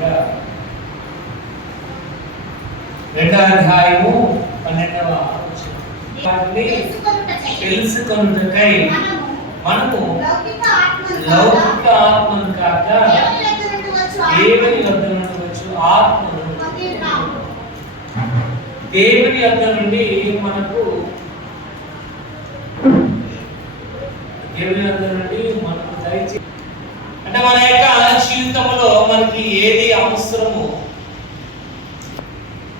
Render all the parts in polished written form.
2వ అధ్యాయము 12వ తెలుసుకొనుటకై మనము లౌకిక ఆత్మను కాక దేవుని వద్ద నుండి వచ్చు ఆత్మను, దేవుని వద్ద నుండి మనకు దయచే అంటే మన యొక్క జీవితంలో మనకి ఏది అవసరము,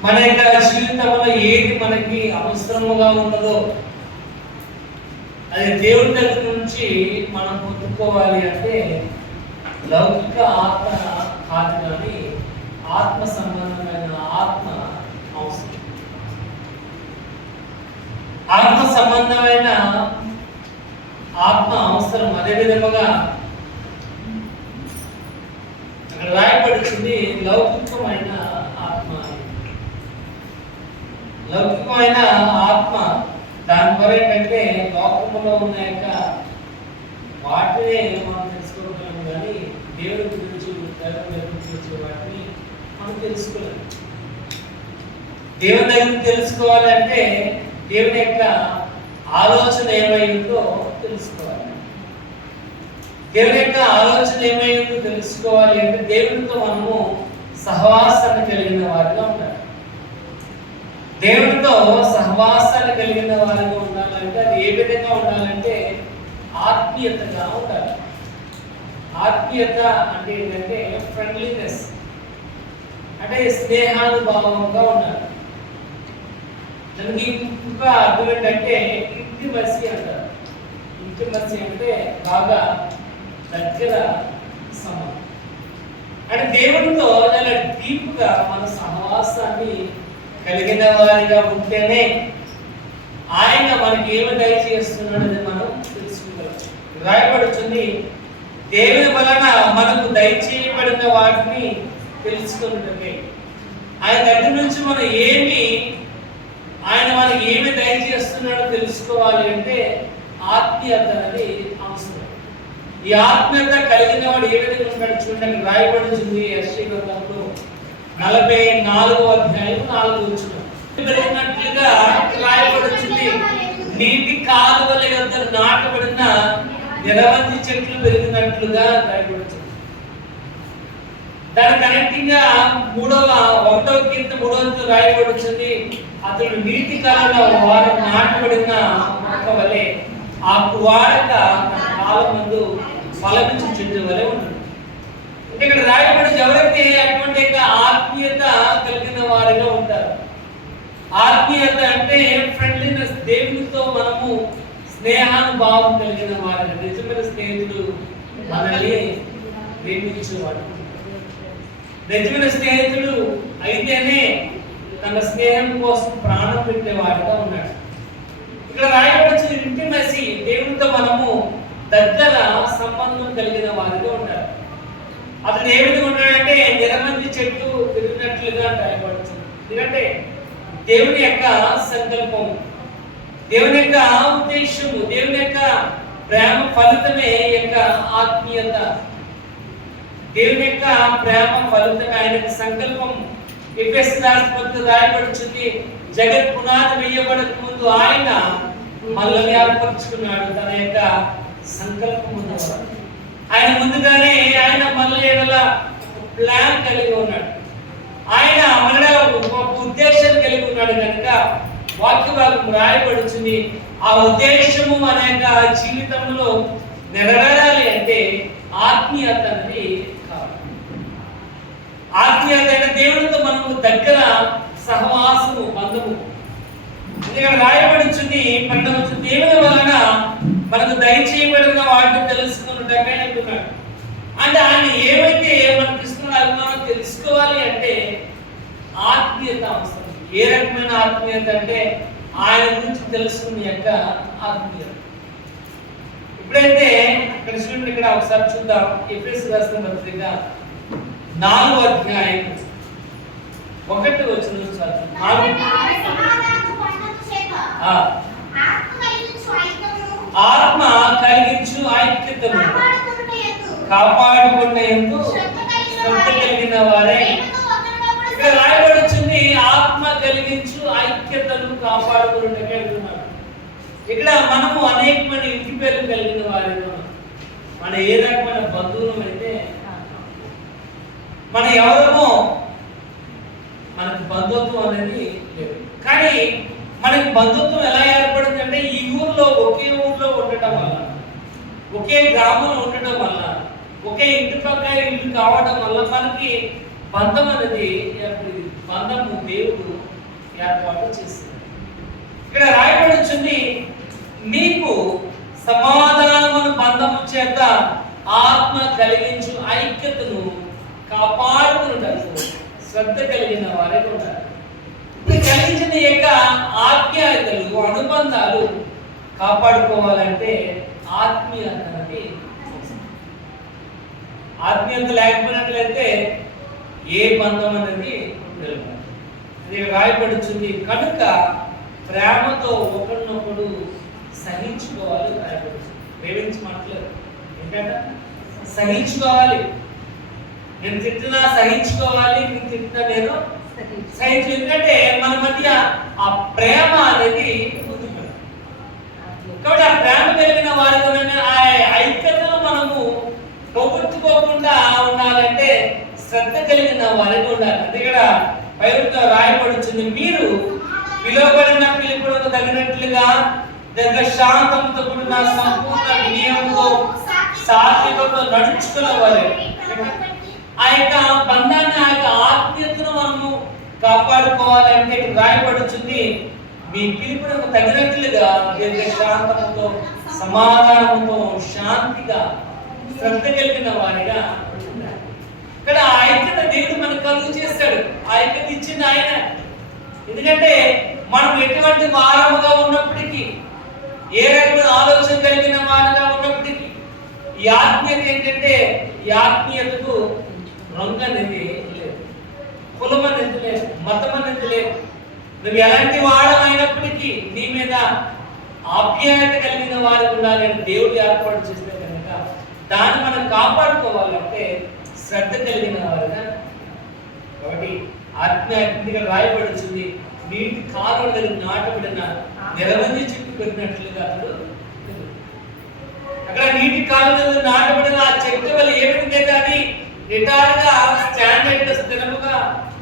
మన యొక్క జీవితంలో ఏది మనకి అవసరముగా ఉన్నదో అది దేవుడి దగ్గర నుంచి మనం పొందుకోవాలి అంటే లౌకిక ఆత్మ కాదు కానీ ఆత్మ సంబంధమైన ఆత్మ అవసరం. ఆత్మ సంబంధమైన ఆత్మ అవసరం. అదే విధముగా అక్కడ రాయబడుతుంది లౌకికమైన ఆత్మ. లౌకికమైన ఆత్మ దాని ద్వారా ఏంటంటే లోకంలో ఉన్న యొక్క వాటినే మనం తెలుసుకోగలం కానీ దేవుడి గురించి వాటిని మనం తెలుసుకోలేము. దేవుని దగ్గర తెలుసుకోవాలంటే దేవుని యొక్క ఆలోచన ఏమై ఉందో తెలుసుకోవాలి. దేవుని యొక్క ఆలోచన ఏమై ఉందో తెలుసుకోవాలి అంటే దేవునితో మనము సహవాసాన్ని కలిగిన వారిగా ఉండాలి. దేవునితో సహవాసాన్ని కలిగిన వారిగా ఉండాలంటే అది ఏ విధంగా ఉండాలంటే ఆత్మీయతగా ఉండాలి. ఆత్మీయత అంటే ఏంటంటే ఫ్రెండ్లీనెస్, అంటే స్నేహానుభావంగా ఉండాలి. దానికి ఇంకా అర్థం ఏంటంటే ఇంటిమసీ అంటారు. ఇంటిమసీ అంటే బాగా దగ్గర సంబంధం. అంటే దేవుడితో చాలా డీప్గా మన సహవాసాన్ని కలిగిన వారిగా ఉంటేనే ఆయన మనకి ఏమి దయచేస్తున్నాడని మనం తెలుసుకోగలం. రాయబడుతుంది దేవుని వలన మనకు దయచేయబడిన వాటిని తెలుసుకున్నట్టే. ఆయన దగ్గర నుంచి మనం ఆయన మనకి ఏమి దయచేస్తున్నాడో తెలుసుకోవాలి అంటే ఆత్మీయత అనేది అవసరం. ఈ ఆత్మీయత కలిగిన వాడు ఏ విధంగా ఉంటాడు చూడండి. రాయబడుతుంది యెషయా గ్రంథంలో 44వ అధ్యాయం 4వ వచనం. పెరిగినట్లుగా రాయబడుతుంది నీటి కాలువల యొద్ద నాటబడిన నిరవంజి చెట్లు పెరిగినట్లుగా రాయబడుతుంది. దాని కనెక్టింగ్ గా 1వ కీర్తన 3వ రాయబడుతుంది అతడు నీటి కాలంలో వారు నాటబడిన మొక్క వలె ఆకు వాడక కాలం ముందు ఫలమిచ్చు చెట్టు వలె ఉంటుంది. ఇక్కడ రాయబడి ఎవరైతే అటువంటి ఆత్మీయత కలిగిన వారిగా ఉంటారు. ఆత్మీయత అంటే ఫ్రెండ్లీనెస్, దేవునితో మనము స్నేహానుభావం కలిగిన వారు. నిజమైన స్నేహితుడు మనల్ని ప్రేమించేవాడు. నిజమైన స్నేహితుడు అయితేనే తన స్నేహం కోసం ప్రాణం పెట్టేవాడిగా ఉన్నాడు. ఇక్కడ రాయబడిన ఇంటిమసీ, దేవునితో మనము దగ్గర సంబంధం కలిగిన వారిగా ఉంటారు. అతను ఏ విధంగా ఉన్నాడంటే నిరమంజి చెట్టు పెరిగినట్లుగా రాయబడుతుంది. ఎందుకంటే దేవుని యొక్క సంకల్పం, దేవుని యొక్క ఉద్దేశము, దేవుని యొక్క ప్రేమ ఫలితమే యొక్క ఆత్మీయత. దేవుని యొక్క ప్రేమ ఫలితమే ఆయన యొక్క సంకల్పం. ఎఫెసీయులకు రాసిన పత్రిక రాయబడుతుంది జగత్ పునాది వేయబడక ముందు ఆయన మనల్ని ఏర్పరచుకున్నాడు. తన యొక్క సంకల్పం ఉన్నవాడు. ఆయన ముందుగానే ఆయన మనల్ని ఏదైనా ప్లాన్ కలిగి ఉన్నాడు. ఆయన మనలో ఒక ఉద్దేశం కలిగి ఉన్నాడు కనుక వాక్య భాగం రాయబడుతుంది. ఆ ఉద్దేశము మన యొక్క జీవితంలో నెరవేరాలి అంటే ఆత్మీయత అనేది కావాలి. ఆత్మీయత అంటే దేవునితో మనము దగ్గర సహవాసము, బంధము. ఇక్కడ రాయబడుతుంది దేవుని వలన మనకు దయచేయబడిన వాటిని తెలుసుకున్నట్టుగా అంటున్నాడు. అంటే ఆయన ఏమైతే మనకి ఇస్తున్నాడో అది మనం తెలుసుకోవాలి అంటే ఆత్మీయత అవసరం. ఏ రకమైన ఆత్మీయత అంటే ఆయన గురించి తెలుసుకునే యొక్క ఆత్మీయత. ఇప్పుడైతే ఇక్కడ చూడండి, ఇక్కడ ఒకసారి చూద్దాం. ఎఫెసీయులకు రాసిన పత్రిక 4వ అధ్యాయం 1వ వచనం ఆత్మ కలిగించు ఐక్యతను కాపాడుకునేందుకు శ్రద్ధ కలిగిన వారే కాపాడుకున్నట్టుగా అంటున్నాడు. ఇక్కడ మనము అనేకమైన ఇంటి పేర్లు కలిగిన వారిలో మన ఏ రకమైన బంధువులం అయితే మన ఎవరమో మనకు బంధుత్వం అనేది లేదు. కానీ మనకి బంధుత్వం ఎలా ఏర్పడుతుందంటే ఈ ఊర్లో ఒకే ఊర్లో ఉండటం వల్ల, ఒకే గ్రామంలో ఉండటం వల్ల, ఒకే ఇంటి పక్క ఇల్లు కావడం వల్ల మనకి బంధం అనేది ఏర్పడింది. బంధము దేవుడు ఏర్పాటు చేస్తుంది. ఇక్కడ రాయబడుచుంది, మీకు సమాధానమును బంధము చేత ఆత్మ కలిగించు ఐక్యతను కాపాడుకున్నట్టు శ్రద్ధ కలిగిన వారే ఉండాలి. కలిగించిన యొక్క ఆప్యాయతలు అనుబంధాలు కాపాడుకోవాలంటే ఆత్మీయత అనేది, ఆత్మీయత లేకపోయినట్లయితే ఏ బంధం అనేది నిలబడదు. అది రాయబడుతుంది. కనుక ప్రేమతో ఒకరినొకడు సహించుకోవాలి. రాయబడుతుంది. ప్రేమించమంటలేదు, ఏంటంటే సహించుకోవాలి. నేను తిట్టినా సహించుకోవాలి, నేను తిట్టినా నేను సహించు. ఎందుకంటే మన మధ్య ఆ ప్రేమ అనేది ఉంది. కాబట్టి ఆ ప్రేమ కలిగిన వారితో ఆ ఐక్యతను మనము పోగొట్టుకోకుండా ఉండాలంటే శ్రద్ధ కలిగిన వారికి ఉండాలి. అంటే ఇక్కడ పైరుతో రాయబడుతుంది, మీరు పిలువబడిన పిలుపులకు తగినట్లుగా శాంతంతో కూడిన సంపూర్ణ వినయంతో సాత్వికతో నడుచుకునేవారు. ఆ యొక్క బంధాన్ని, ఆ యొక్క ఆత్మీయతను మనము కాపాడుకోవాలంటే రాయబడుతుంది, మీ పిలుపునకు తగినట్లుగా శాంతముతో సమాధానముతో శాంతిగా శ్రద్ధ కలిగిన వారిగా. ఇక్కడ ఆ ఐక్యత దేవుడు మనకు కలుగు చేస్తాడు. ఆ ఐక్యత ఇచ్చింది ఆయన. ఎందుకంటే మనం ఎటువంటి వారముగా ఉన్నప్పటికీ, ఏ రకమైన ఆలోచన కలిగిన వారుగా ఉన్నప్పటికీ, ఈ ఆత్మీయత ఏంటంటే ఈ ఆత్మీయతకు రంగు అనేది లేదు, కులం అనేది లేదు, మతం అనేది లేదు. నువ్వు ఎలాంటి వాడమైనప్పటికీ నీ మీద ఆప్యాయత కలిగిన వారు ఉండాలని దేవుడు ఏర్పాటు చేస్తే కనుక దాన్ని మనం కాపాడుకోవాలంటే శ్రద్ధ కలిగిన వారుగా. కాబట్టి ఆత్మీయతగా రాయబడుతుంది, నీటి కాలువల దగ్గర నాటబడిన నిరవధి చెట్టు పెట్టినట్లుగా అతడు. అక్కడ నీటి కాలువల నాటబడిన ఆ చెట్టు వల్ల ఏ విధంగా అది నిటారుగా స్టాండర్డ్ గా స్థిరముగా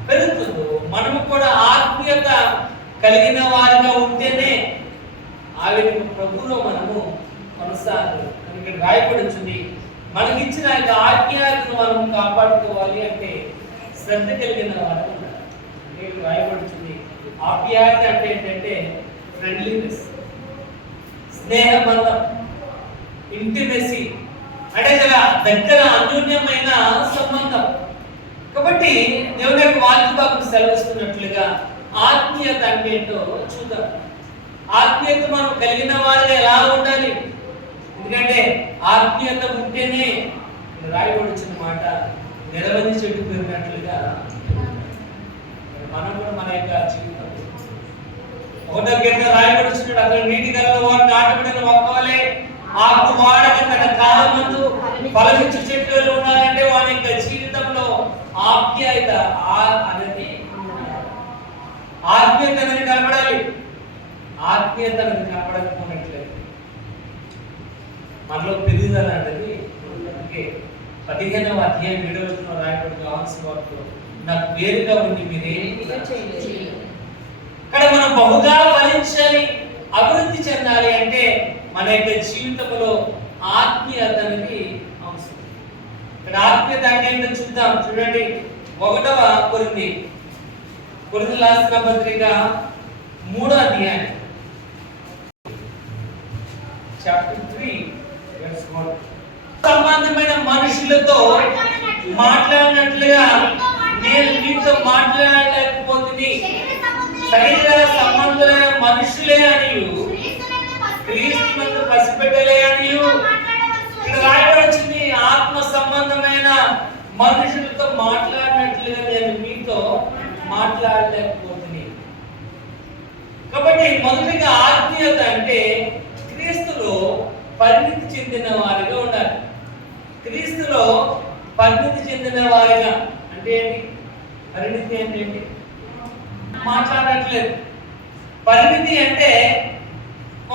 పెరుగుతుందో, మనము కూడా ఆత్మీయత కలిగిన వారిగా ఉంటేనే ఆ విధంగా ప్రభువులో మనము కొనసాగాలి. ఇక్కడ రాయబడుతుంది, మనకిచ్చిన యొక్క ఆత్మీయతను మనం కాపాడుకోవాలి అంటే శ్రద్ధ కలిగిన వారు ఉండాలి. ఇక్కడ రాయబడుతుంది, ఆప్యాయత అంటే ఏంటంటే ఫ్రెండ్లీనెస్, స్నేహబంధం, ఇంటిమెసీ, అంటే చాలా దగ్గర అన్యోన్యమైన సంబంధం. కాబట్టి దేవుని యొక్క వాక్య భాగం సెలవిస్తున్నట్లుగా ఆత్మీయత అంటే ఏంటో చూద్దాం. ఆత్మీయత మనం కలిగిన వారిగా ఎలా ఉండాలి? ఎందుకంటే ఆత్మీయత ఉంటేనే రాయబడుచున్న మాట నిరవధి చెట్టు పెరిగినట్లుగా మనం కూడా మన యొక్క జీవితం ఒకటో కింద రాయబడుచున్నాడు, అక్కడ నీటి గలలో వారు నాటబడిన మొక్కవలే ఆకు వాడక తన కాలమందు ఫలమిచ్చు చెట్లు ఉండాలంటే వాడి యొక్క జీవితంలో ఆప్యాయత అనేది, ఆత్మీయత అనేది కనపడాలి. ఆత్మీయత అనేది కనపడకపోయినట్లయితే మనలో పెరుగుదల అనేది 15వ అధ్యాయం 7వ వచనంలో రాయబడిన ఆన్సర్లో నాకు వేరుగా ఉండి మీరేం చేయలేదు. ఇక్కడ మనం బహుగా ఫలించాలి, అభివృద్ధి చెందాలి అంటే మన యొక్క జీవితంలో ఆత్మీయత అనేది అవసరం. ఇక్కడ ఆత్మీయత అంటే ఏంటో చూద్దాం. చూడండి, 1వ కొరింథీయులకు రాసిన పత్రిక 3వ అధ్యాయం చాప్టర్ 3 verse 1. సంబంధమైన మనుషులతో మాట్లాడినట్లుగా నేను మీతో మాట్లాడలేకపోతుంది, శరీర సంబంధులైన మనుషులే అని క్రీస్తునందు పసిపెట్టలే అని ఇక్కడ రాయబడుతుంది. ఆత్మ సంబంధమైన మనుషులతో మాట్లాడినట్లుగా నేను మీతో మాట్లాడలేకపోతుంది. కాబట్టి మొదటిగా ఆత్మీయత అంటే క్రీస్తులో పరిణితి చెందిన వారిగా ఉండాలి. క్రీస్తులో పరిణితి చెందిన వారిగా అంటే ఏంటి? పరిణితి అంటే ఏంటి? మాట్లాడట్లేదు, పరిమితి అంటే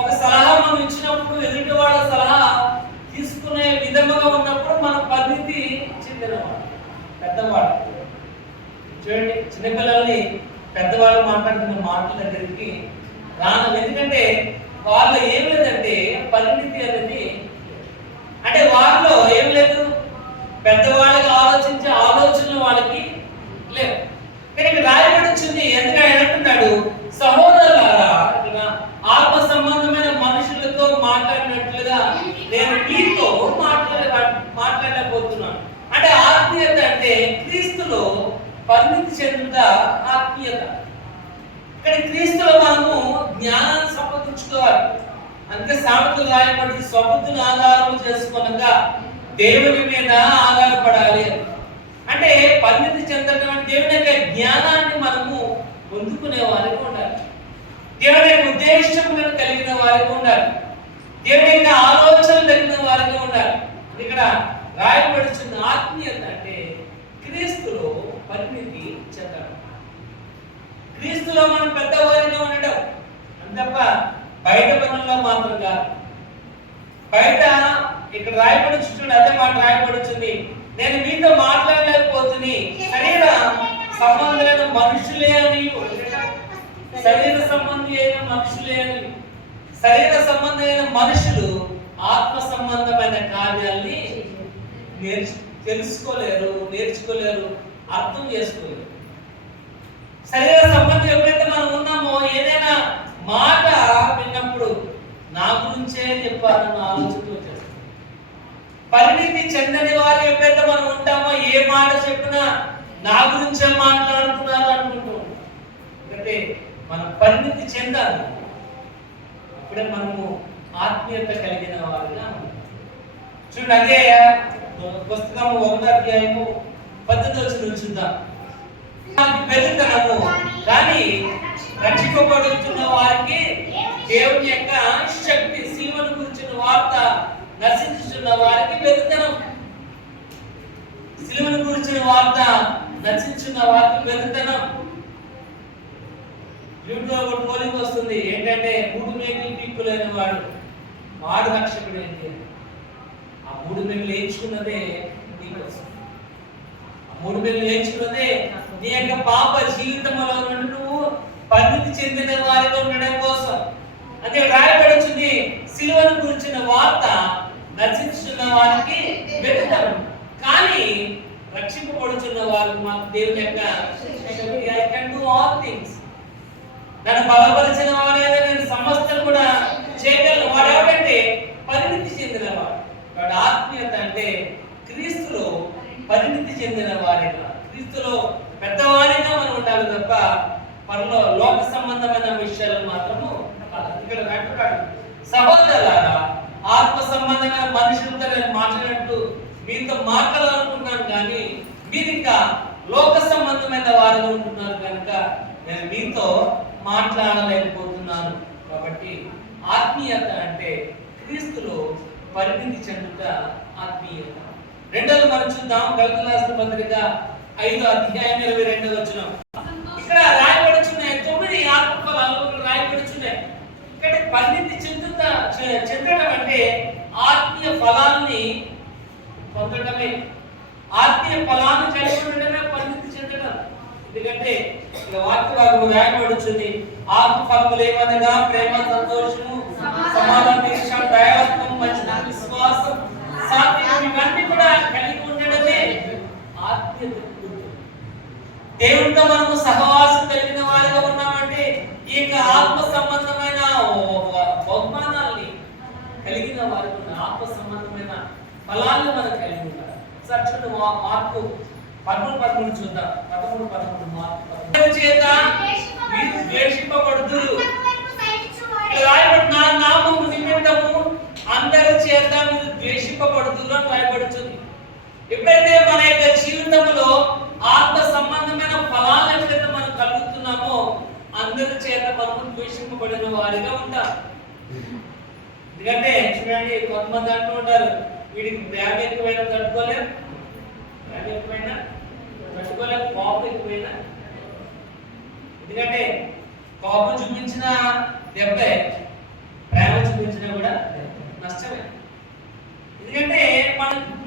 ఒక సలహా మనం ఇచ్చినప్పుడు ఎదుటి వాళ్ళ సలహా తీసుకునే విధముగా ఉన్నప్పుడు మనం పరిమితి చెందినవాడు. పెద్దవాడు చూడండి, చిన్నపిల్లల్ని పెద్దవాళ్ళు మాట్లాడుతున్న మాటల దగ్గరికి రాను. ఎందుకంటే వాళ్ళు ఏం లేదంటే పరిమితి అనేది, అంటే వాళ్ళలో ఏం లేదు, పెద్దవాళ్ళకి ఆలోచించే ఆలోచనలు వాళ్ళకి లేవు. కానీ ఇక్కడ రాయబడి వచ్చింది, ఎందుకంటే ఆయన అంటున్నాడు, సహోదరులారా, ఆత్మ సంబంధమైన మనుషులతో మాట్లాడినట్లుగా నేను మీతో మాట్లాడలేకపోతున్నాను. అంటే ఆత్మీయత అంటే క్రీస్తులో పరిమితి చెందుత ఆత్మీయత. ఇక్కడ క్రీస్తులో మనము జ్ఞానాన్ని సంపాదించుకోవాలి. అందుకే సామెతలు రాయబడి స్వబుద్ధిని ఆధారం చేసుకునగా దేవుని మీద ఆధారపడాలి. అంటే పరిమితి చెందడం అంటే దేవుని యొక్క జ్ఞానాన్ని మనము పొందుకునే వారికి ఉండాలి, దేవుని యొక్క ఉద్దేశములను కలిగిన వారికి ఉండాలి, దేవుని యొక్క ఆలోచనలు కలిగిన వారికి ఉండాలి. ఇక్కడ రాయబడుచున్న ఆత్మీయత అంటే క్రీస్తులో పరిమితి చెందడం, క్రీస్తులో మనం పెద్దవారిగా ఉండడం అంతప్ప బయట పనుల్లో మాత్రం కాదు. బయట ఇక్కడ రాయబడుచుంది, అదే మాట రాయబడుతుంది, నేను మీతో మాట్లాడలేకపోతుంది శరీర సంబంధమైన మనుషులే అని, శరీర సంబంధి అయిన మనుషులే అని. శరీర సంబంధమైన మనుషులు ఆత్మ సంబంధమైన కార్యాల్ని నేర్చుకోలేరు, అర్థం చేసుకోలేరు. శరీర సంబంధం ఎప్పుడైతే మనం ఉన్నామో ఏదైనా మాట విన్నప్పుడు నా గురించే చెప్పాలన్న ఆలోచనతో చేస్తాం. పరిమితి చెందని వారు ఎప్పుడైతే మనం ఉంటామో ఏ మాట చెప్పినా నా గురించే మాట్లాడుతున్నారు అనుకుంటూ ఉంటాం. అంటే మనం పరిమితి చెందాలి, అప్పుడే మనము ఆత్మీయత కలిగిన వారుగా ఉంటాం. చూడండి, అదే పుస్తకము 1వ అధ్యాయము 18వ వచనం చూద్దాం. పెరుగుతనము కానీ రక్షింపబడుతున్న వారికి దేవుని యొక్క శక్తి, శిలువను గురించిన వార్త నశించుతున్న వారికి పెరుగుతనం. శిలువను గురించిన వార్త నశించున్న వారికి పెరుగుతనం. యూట్యూబ్లో ఒక పోలింగ్ వస్తుంది, ఏంటంటే 3 మేకులు పీక్కులేని వాడు రక్షకుడు ఏంటి? ఆ 3 మేకులు వేయించుకున్నదే నీకోసం, ఆ 3 మేకులు వేయించుకున్నదే నీ యొక్క పాప జీవితంలో నుండి నువ్వు పరిమితి చెందిన వారిగా ఉండడం కోసం. అంటే రాయబడుతుంది, సిలువను గురించిన వార్త నశించున్న వారికి వెతుకుతారు, కానీ రక్షింపబడుచున్న వారు మాకు దేవుని యొక్క I can do all things, నన్ను బలపరిచిన వాడే నేను సమస్తం కూడా చేయగలను. వాడు ఎవరంటే పరిమితి చెందినవాడు. వాడు ఆత్మీయత అంటే క్రీస్తులో పరిమితి చెందిన వారిగా, క్రీస్తులో పెద్దవారిగా మనం ఉండాలి తప్ప పరలో లోక సంబంధమైన విషయాలు మాత్రము కాదు. ఇక్కడ అంటున్నాడు, సహోదరులారా, ఆత్మ సంబంధమైన మనుషులతో నేను మాట్లాడినట్టు మీతో మాట్లాడాలనుకుంటున్నాను, కానీ మీరు ఇంకా లోక సంబంధమైన వారిగా ఉంటున్నారు కనుక నేను మీతో మాట్లాడలేకపోతున్నాను. కాబట్టి ఆత్మీయత అంటే క్రీస్తులో పరిమితి చెందుట ఆత్మీయత. రెండోది మనం చూద్దాం, గలతీయులకు రాసిన పత్రిక 5వ అధ్యాయం 22వ వచనం. ఇక్కడ రాయబడుచున్నాయి 9 ఆత్మ ఫలాలు రాయబడుచున్నాయి. ఇక్కడ పరిమితి చెందడం అంటే ఆత్మీయ ఫలాన్ని పొందడమే, ఆత్మీయ ఫలాన్ని కలిగి ఉండడమే పరిమితి చెందడం. ఎందుకంటే ఇక్కడ వాక్య భాగము రాయబడుచుంది, ఆత్మ ఫలములు ఏమనగా ప్రేమ, సంతోషము, సమాధానం, దీక్ష, దయాత్వం, మంచితనం, విశ్వాసం, సాత్వికం, ఇవన్నీ కూడా కలిగి ఉండడమే ఆత్మీయత. దేవునితో మనము సహవాసం కలిగిన వారిగా ఉన్నామంటే ఈ యొక్క ఆత్మ సంబంధమైన బహుమానాల్ని కలిగిన వారికి ఉన్న ఆత్మ సంబంధమైన ఫలాలను మనం కలిగి ఉండాలి. సచ్చుడు మార్పు 13 చూద్దాం. 13 మార్పు చేత మీరు ద్వేషింపబడుదురు, నా నామము నిమిత్తము అందరి చేత మీరు ద్వేషింపబడుదురు అని రాయబడుతుంది. ఎప్పుడైతే మన యొక్క జీవితంలో ఆత్మ సంబంధమైన ఫలాలు ఎప్పుడైతే మనం కలుగుతున్నామో అందరి చేత మనము ద్వేషింపబడిన వారిగా ఉంటాం. ఎందుకంటే చూడండి, కొంతమంది అంటూ ఉంటారు, వీడికి ప్రేమ ఎక్కువైనా తట్టుకోలేరు, ప్రేమ ఎక్కువైనా తట్టుకోలేరు, కోపం ఎక్కువైనా. ఎందుకంటే కోపం చూపించిన దెబ్బే, ప్రేమ చూపించినా కూడా నష్టమే. ఎందుకంటే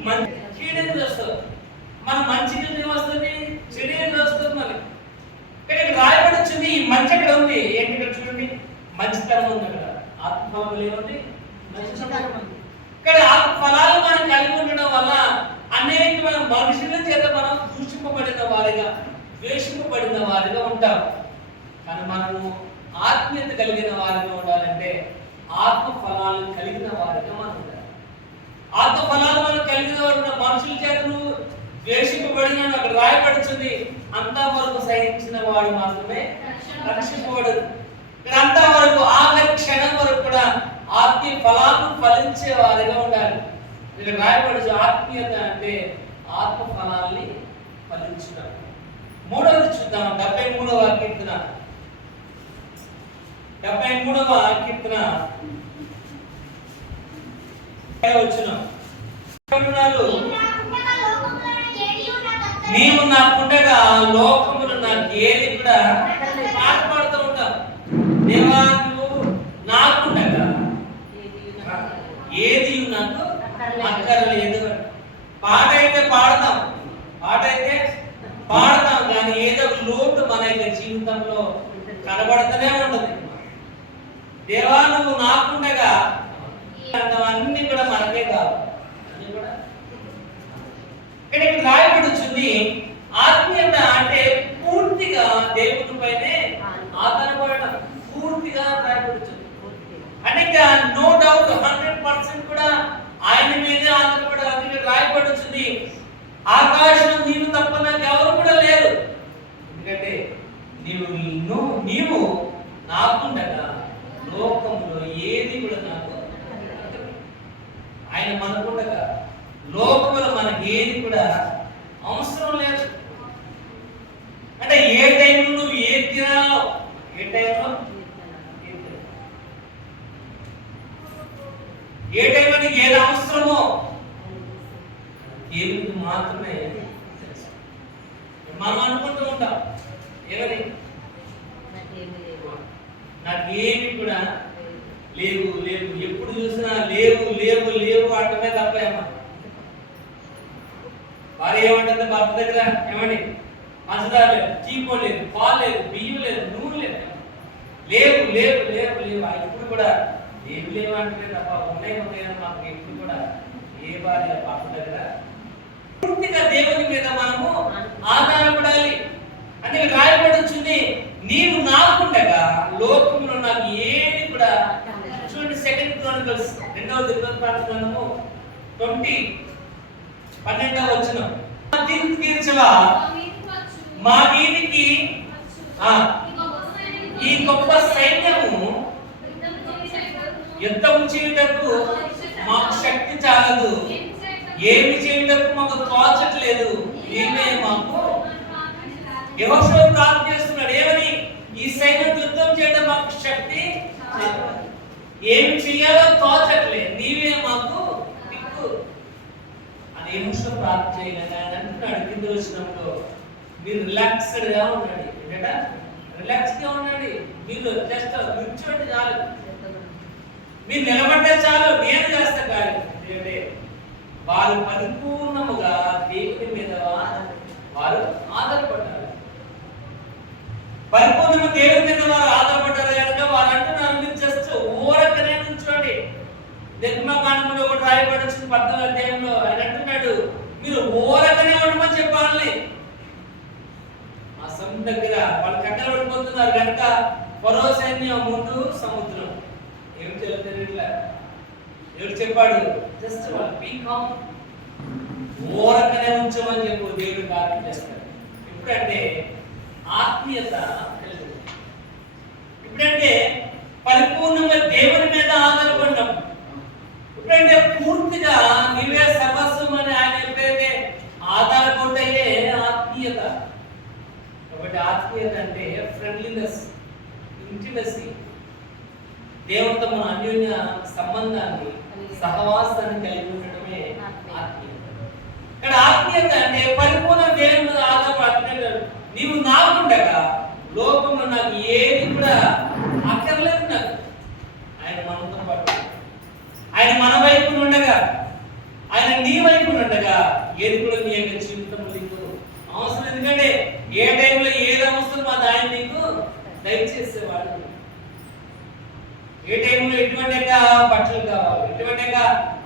మనం చెడు వస్తుంది, మన మంచిగా వస్తుంది, చెడు వస్తుంది. మనకి ఇక్కడ రాయబడి వచ్చింది ఈ మంచి ఎక్కడ ఉంది ఏంటి? ఇక్కడ చూడండి, మంచితనం ఉంది. అక్కడ ఆత్మఫలం ఏముంది? ఇక్కడ ఆత్మ ఫలాలు మనం కలిగి ఉండడం వల్ల అనేక మనుషుల చేత మనం దూషింపబడిన వారిగా, ద్వేషింపబడిన వారిగా ఉంటాం. కానీ మనము ఆత్మీయత కలిగిన వారిగా ఉండాలంటే ఆత్మ ఫలాలు కలిగిన వారిగా మనం ఉండాలి. ఆత్మ ఫలాలు మనం కలిగిన వారు మనుషుల చేత ద్వేషింపబడిన అక్కడ రాయబడుతుంది. అంతా వరకు సహించిన వాడు మాత్రమే రక్షింపబడు. ఇక్కడ అంతా వరకు ఆఖరి క్షణం వరకు కూడా ఆత్మీయ ఫలాలను ఫలించే వారిగా ఉండాలి. ఇక్కడ రాయబడి ఆత్మీయత అంటే ఆత్మ ఫలాల్ని ఫలించడం. మూడవది చూద్దాం, 73వ కీర్తన. 73వ కీర్తన వచనం. నీవు నాకుండగా లోకములు నాకు ఏది కూడా పాట పాడుతూ ఉంటాం. దేవా నువ్వు నాకుండగా ఏది నాకు అక్కర్లేదు. పాట అయితే పాడతాం, కానీ ఏదో లోటు మన యొక్క జీవితంలో కనబడుతూనే ఉంటుంది. దేవా నువ్వు నాకుండగా అన్ని కూడా మనకే కాదు. ఇక్కడ రాయబడి వచ్చింది ఆత్మీయత అంటే పూర్తిగా దేవుని పైనే ఆధారపడడం. పూర్తిగా రాయబడుతుంది అంటే నో డౌట్ 100% కూడా ఆయన మీదే ఆధారపడాలి. అందుకే రాయబడి వచ్చింది ఆకాశం నీవు తప్ప నాకు ఎవరు కూడా లేరు. ఎందుకంటే నీవు నాకుండగా లోకంలో ఏది కూడా నాకు, ఆయన మనకుండగా లోకంలో మనకి ఏది కూడా అవసరం లేదు. అంటే ఏ టైంలో నువ్వు ఏది తినాలో, ఏ టైంలో నీకు ఏది అవసరమో దేవుడికి మాత్రమే తెలుసు. మనం అనుకుంటూ ఉంటాం ఏమని, నాకేమి కూడా లేవు, ఎప్పుడు చూసినా లేవు అంటమే తప్ప. ఏమన్నా భార్య ఏమంటుంది భర్త దగ్గర, ఏమండి పంచదార లేదు, చీపో లేదు, పాలు లేదు, బియ్యం లేదు, నూనె లేదు, లేవు. ఇప్పుడు కూడా లేవు అంటే తప్ప ఉన్నాయని మాకు ఎప్పుడు కూడా ఏ భార్య భర్త దగ్గర పూర్తిగా దేవుని మీద మనము ఆధారపడాలి. అంటే రాయబడి వచ్చింది నీవు నాకుండగా లోకంలో నాకు ఏది కూడా. చూడండి 2 క్రానికల్స్ 2వ దినవృత్తాంతము 20:12 వచనం. తీర్చవా మా మీదికి ఈ గొప్ప సైన్యము యుద్ధము చేయుటకు మాకు శక్తి చాలదు, ఏమి చేయుటకు మాకు తోచట్లేదు, నీవే మాకు. యెహోషువ ప్రార్థన చేస్తున్నాడు ఏమని, ఈ సైన్యం యుద్ధం చేయడం మాకు శక్తి, ఏమి చేయాలో తోచట్లేదు, నీవే మాకు దిక్కు అని యెహోషువ ప్రార్థన చేయగా అంటున్నాడు కింద వచ్చినప్పుడు, మీరు రిలాక్స్డ్ గా ఉండండి. ఏంటంటే రిలాక్స్ గా ఉండండి, మీరు జస్ట్ కూర్చోండి చాలు, మీరు నిలబడ్డే చాలు, నేను చేస్తా కాదు. ఎందుకంటే వారు పరిపూర్ణముగా దేవుని మీద వారు ఆధారపడ్డారు. పరిపూర్ణంగా దేవుని మీద వారు ఆధారపడ్డారు కనుక వారు అంటున్నారు మీరు జస్ట్ ఊరకనే నుంచోండి. నిర్గమకాండంలో కూడా రాయబడి వచ్చింది 14వ అధ్యాయంలో ఆయన అంటున్నాడు మీరు ఊరకనే ఉండమని చెప్పాలి. ఆ సముద్రం దగ్గర వాళ్ళు కట్టలు పడిపోతున్నారు కనుక ఫరో సైన్యం ముందు సముద్రం ఏం చెల్లుతారు ఇట్లా ఎవరు చెప్పాడు, జస్ట్ వాళ్ళు పీకామ్ ఊరకనే ఉంచమని చెప్పు దేవుడు కార్యం చేస్తాడు. ఇప్పుడంటే ఆత్మీయత, ఇప్పుడంటే పరిపూర్ణంగా దేవుని మీద ఆధారపడినాం. ఇప్పుడంటే పూర్తిగా నీవే సర్వస్వం అని ఆయన ఎప్పుడైతే ఆధారపడితే ఆత్మీయత. కాబట్టి ఆత్మీయత అంటే ఫ్రెండ్లీనెస్, ఇంటిమసీ, దేవునితో మన అన్యోన్య సంబంధాన్ని, సహవాసాన్ని కలిగి ఉండడమే ఆత్మీయత. ఇక్కడ ఆత్మీయత అంటే పరిపూర్ణ దేవుని మీద ఆధారపడుతున్నాడు. నీవు నాకుండగా లోకంలో నాకు ఏది కూడా అక్కర్లేదు. నాకు ఆయన మనతో పాటు, ఆయన మన వైపు ఉండగా, ఆయన నీ వైపు ఉండగా ఏది కూడా నీ యొక్క జీవితం నీకు అవసరం. ఎందుకంటే ఏ టైంలో ఏది అవసరం అది ఆయన నీకు దయచేసేవాడు. ఏ టైంలో ఎటువంటి బట్టలు కావాలి, ఎటువంటి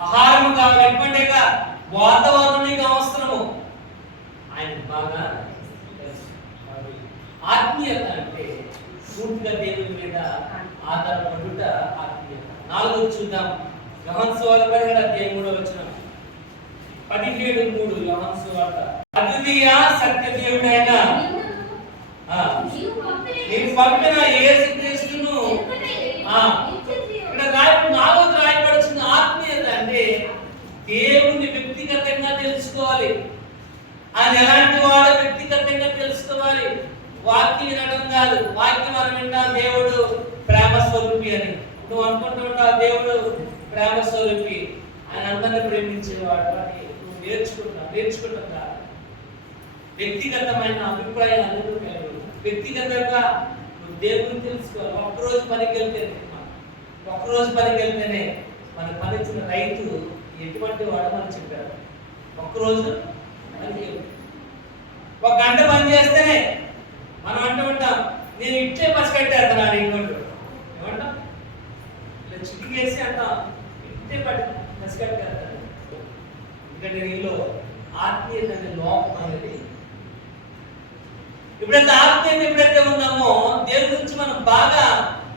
ఆహారం కావాలి, ఎటువంటి వాతావరణం నీకు అవసరము ఆయన బాగా తెలుసు. ఆత్మీయత అంటే పూర్తిగా దేవుని మీద ఆధారపడుట ఆత్మీయత. 4 చూద్దాం. యోహాను సువార్త 13:3 17:3 యోహాను సువార్త. అద్వితీయ సత్య దేవుడైన నేను పంపిన యేసుక్రీస్తును ఇక్కడ రాయబడుచున్న ఆత్మీయత అంటే దేవుని వ్యక్తిగతంగా తెలుసుకోవాలి. ఆయన ఎలాంటి వాడో వ్యక్తిగతంగా తెలుసుకోవాలి. వాక్యం వినడం కాదు. వాక్యం మనం వింటా దేవుడు ప్రేమ స్వరూపి అని నువ్వు అనుకుంటూ ఉంటావు. దేవుడు ప్రేమ స్వరూపి, ఆయన అందరిని ప్రేమించేవాడు అని నువ్వు నేర్చుకుంటాం కాదు. వ్యక్తిగతమైన అభిప్రాయం అనేది కలిగి వ్యక్తిగతంగా నువ్వు దేవుని తెలుసుకోవాలి. ఒక్కరోజు పనికి వెళ్తేనే మన పనిచిన రైతు ఎటువంటి వాడు మనం చెప్పారు. ఒక్కరోజు పనికి 1 గంట పని చేస్తేనే మనం అంటూ ఉంటాం నేను ఇచ్చే పసి కట్టేస్తున్నాను ఇంకోటి ఏమంటాం, ఇలా చిటికేసి అంటాం ఇట్టే పసి కట్టేస్తాను. ఎందుకంటే నీలో ఆత్మీయత అనే లోపం అనేది ఎప్పుడైతే ఆత్మీయత ఎప్పుడైతే ఉన్నామో దేవుని గురించి మనం బాగా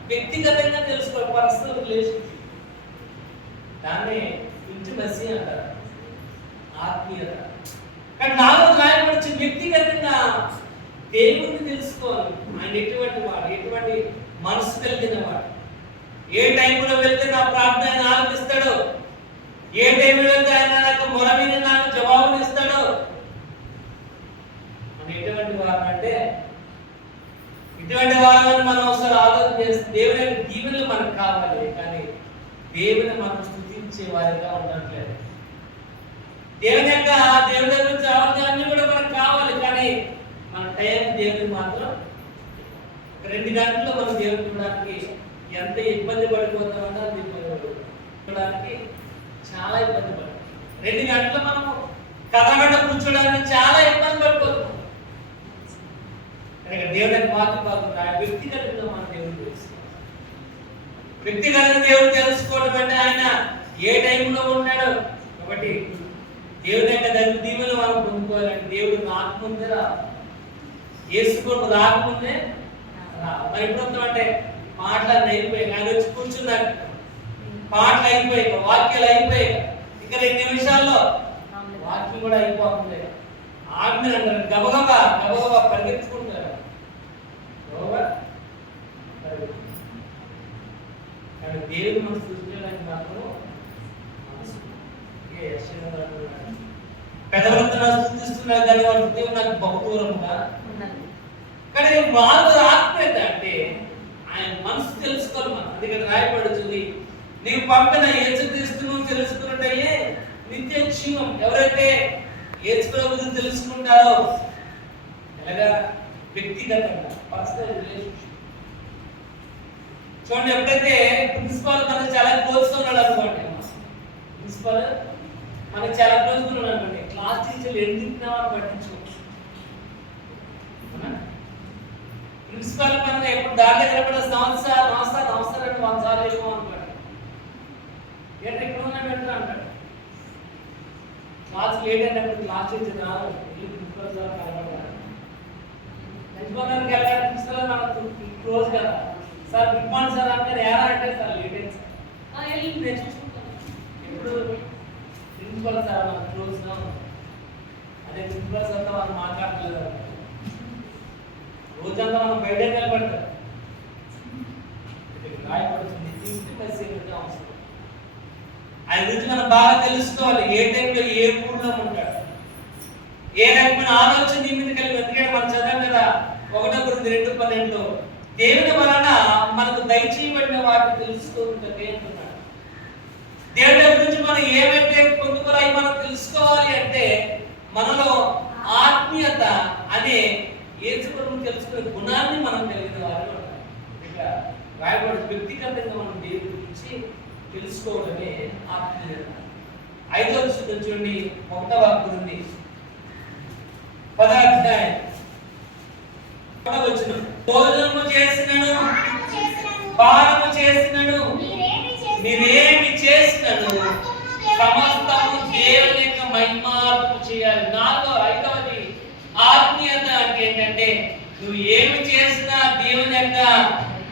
వ్యక్తిగతంగా తెలుసుకోవాలి. పర్సనల్ రిలేషన్షిప్, దాన్ని ఇంటిమసీ అంటారు, ఆత్మీయత. కానీ 4 రాయబడి వ్యక్తిగతంగా దేవుణ్ణి తెలుసుకోవాలి. ఆయన ఎటువంటి వాడు, ఎటువంటి మనసు కలిగిన వాడు, ఏ టైంలో వెళ్తే నా ప్రార్థన ఆలపిస్తాడో, ఏ టైంలో వెళ్తే ఆయన నాకు మొర మీద నాకు జవాబులు ఇస్తాడో. మన ఎటువంటి వారు అంటే ఇటువంటి వారిని మనం ఒకసారి ఆలోచన చేస్తే దేవుని యొక్క దీవెనలు మనకు కావాలి. కానీ దేవుని మనం స్తుతించే వారిగా ఉండట్లేదు. దేవుని గురించి ఆలోచన కూడా మనకు కావాలి. కానీ మన టైం దేవుని మాత్రం 2 గంటల్లో మనం దేవుని చూడడానికి ఎంత ఇబ్బంది పడిపోతామన్నా చూడడానికి చాలా ఇబ్బంది పడతాం. 2 గంటలు మనం కథగడ్డ కూర్చోడానికి చాలా ఇబ్బంది పడిపోతాం. దేవుని కాకుండా వ్యక్తిగతంగా మనం దేవుని తెలుసుకోవాలి. వ్యక్తిగతంగా దేవుని తెలుసుకోవడం అంటే ఆయన ఏ టైంలో ఉన్నాడో. ఒకటి దేవుని యొక్క దీవెనలు మనం పొందుకోవాలంటే దేవుడు రాకముందే యేసు కూడా రాకముందే మరి ఎప్పుడు అంటే మాటలు అయిపోయాయి, ఆయన వచ్చి కూర్చున్నాడు, పాటలు అయిపోయాయి, వాక్యాలు అయిపోయాయి, ఇంకా 2 నిమిషాల్లో వాక్యం కూడా అయిపోతుంది. ఆజ్ఞ అంటారు, గబగబా పరిగెత్తుకుంటారు. కానీ దేవుడు మనం సృష్టించడానికి మాత్రం పెదవులతో సృష్టిస్తున్నారు, కానీ వాళ్ళ హృదయం నాకు బహుదూరంగా. కానీ వాళ్ళు ఆత్మీయత అంటే ఆయన మనసు తెలుసుకోవాలి. మనం అందుకని రాయబడుతుంది, నీవు పంపిన యేసుక్రీస్తును తెలుసుకున్నట్టయే నిత్య జీవం. ఎవరైతే యేసు ప్రభువును తెలుసుకుంటారో ఎలాగా వ్యక్తిగతంగా పర్సనల్ రిలేషన్షిప్. చూడండి, ఎప్పుడైతే ప్రిన్సిపాల్ మనకు చాలా క్లోజ్గా ఉన్నాడు అనుకోండి, ప్రిన్సిపాల్ మనకు చాలా క్లోజ్గా ఉన్నాడు అనుకోండి, క్లాస్ టీచర్లు ఏం తింటున్నామని పట్టించుకోవచ్చు. ప్రిన్సిపాల్ మనం ఎప్పుడు దాని దగ్గర కూడా నమస్కారం అని 100 సార్లు వెళ్ళాము అనుకోండి, ఏంటంటే ఇక్కడ ఉన్నా పెట్టరా అంటాడు. క్లాస్ లేట్ అయినప్పుడు క్లాస్ టీచర్ రాదు, ప్రిన్సిపల్ సార్ కలవడారు. ప్రిన్సిపల్ గారికి వెళ్ళాలి, ప్రిన్సిపల్ మనకు క్లోజ్ కదా, సార్ గుడ్ మార్నింగ్ సార్ అంటే ఎలా అంటే సార్ లేట్ అయింది సార్ వెళ్ళి నేర్చుకుంటాను. ఇప్పుడు ప్రిన్సిపల్ సార్ మనకు క్లోజ్గా ఉంది, అదే ప్రిన్సిపల్ సార్తో మనం మాట్లాడలేదు, రోజంతా మనం బయట నిలబడతాం. రాయబడుతుంది అవసరం. ఆయన గురించి మనం బాగా తెలుసుకోవాలి. ఏ టైంలో ఏ మూడ్లో ఉంటాడు, ఏ రకమైన ఆలోచన నీ మీద కలిగి. ఎందుకంటే మనం చదివాం కదా 1 Corinthians 2:12 దేవుని వలన మనకు దయచేయబడిన వాటిని తెలుస్తూ ఉంటుంది అంటున్నాడు. దేవుని గురించి మనం ఏమైతే పొందుకోవాలి మనం తెలుసుకోవాలి అంటే మనలో ఆత్మీయత అనే యేసు ప్రభువును తెలుసుకునే గుణాన్ని మనం కలిగిన వారు ఉండాలి. ఇక రాయబడి వ్యక్తిగతంగా మనం దేవుడి గురించి తెలుసుకోవడమే ఆత్మీయత. 5వ వచనం చూడండి, 1వ వాక్యం నుండి 10వ అధ్యాయం 1వ వచనం. భోజనము చేసినను పానము చేసినను మీరేమి చేసినను సమస్తము దేవుని యొక్క మహిమార్థము చేయాలి. 5వది ఆత్మీయత అంటే ఏంటంటే నువ్వు ఏమి చేసినా దేవుని యొక్క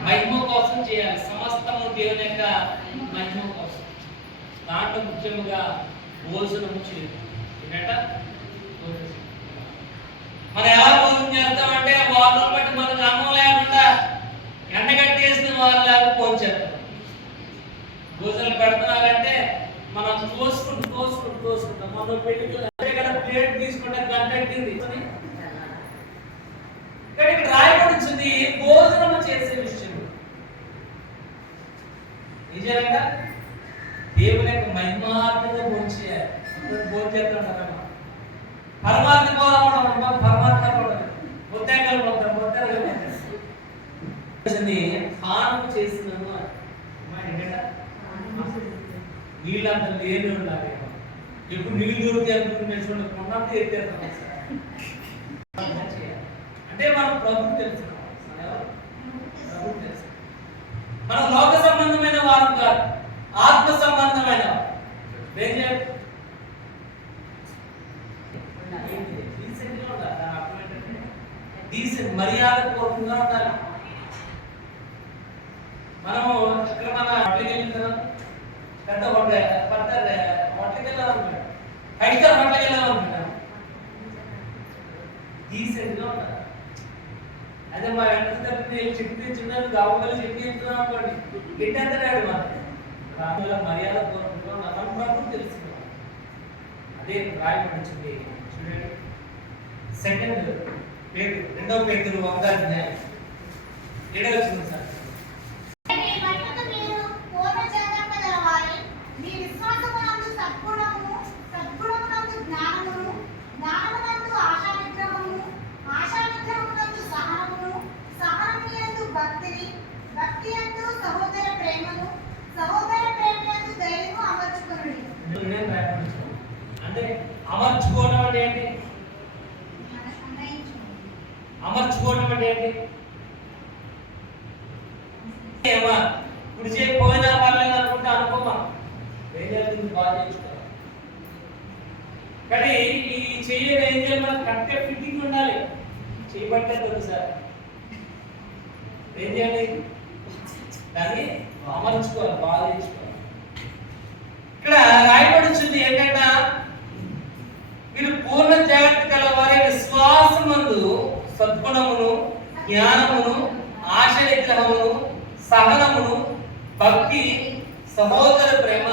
మహిమ కోసం చేయాలి. సమస్తము దేవుని యొక్క మహిమ కోసం. దాంట్లో ముఖ్యముగా భోజనము చేయాలి. ఏంటంట మనం ఎలా భోజనం చేస్తామంటే వారం బట్టి మనకు అన్నం లేకుండా ఎండగట్టేసిన వాళ్ళలాగా భోజనం చేస్తాం. భోజనం పెడుతున్నారంటే మనం తోసుకుంటాం. మనం పెళ్లికి ఇక్కడ ప్లేట్ తీసుకుంటే గంట ఎక్కింది. కానీ ఇక్కడ రాయబడింది భోజనం చేసే విషయం. నిజంగా దేవుని యొక్క మహిమార్థంగా భోజనం చేయాలి. భోజనం చేస్తాం పరమాత్మ పోరాటం పరమాత్మ ముత్తాకాలు పానం చేసినాము. నీళ్ళంత లేని ఉండాలి. ఎప్పుడు నీళ్ళు దొరికి అనుకుంటే కొన్నంత ఎత్తేస్తాం. అంటే మనం ప్రభుత్వం తెలుసు, మనం లోక సంబంధమైన వారు కాదు, ఆత్మ సంబంధమైన మర్యాద పూర్వకంగా ఉండాలి. మనము ఇక్కడ మన హోటల్కి వెళ్తున్నాం, పెద్ద హోటల్కి వెళ్ళాలనుకుంటాం, 5 స్టార్ హోటల్కి వెళ్ళాలనుకుంటాం, డీసెంట్గా ఉండాలి. అదే మా వెంటనే చెట్టు చిన్నది గాబులు చెట్టు ఇస్తున్నాం అనుకోండి, గిట్టేస్తాడు మన మర్యాద పూర్వకంగా మనం ప్రభుత్వం తెలుసుకున్నాం. అదే రాయబడింది చూడండి. 2వ పేతురు 1వ అధ్యాయం 7వ వచనం సార్. అంటే అమర్చుకోవడం అంటే ఏంటి? అమర్చుకోవడం అంటే ఏంటి? ఇప్పుడు పోయినా పర్లేదు అనుకుంటే అనుకోమా, వేరే బాగా చేయించుకోవాలి. కానీ ఈ చెయ్యి ఏం చేయాలి? మనకు కరెక్ట్గా ఫిట్టింగ్ ఉండాలి. చేయబట్టే సార్ ఏం చేయాలి? దాన్ని అమర్చుకోవాలి, బాగా చేయించుకోవాలి. ఇక్కడ రాయబడుతుంది ఏంటంటే మీరు పూర్ణ జాగ్రత్త కలవారి విశ్వాసమందు సద్గుణమును, జ్ఞానమును, ఆశ నిగ్రహమును, సహనమును, భక్తి, సహోదర ప్రేమ,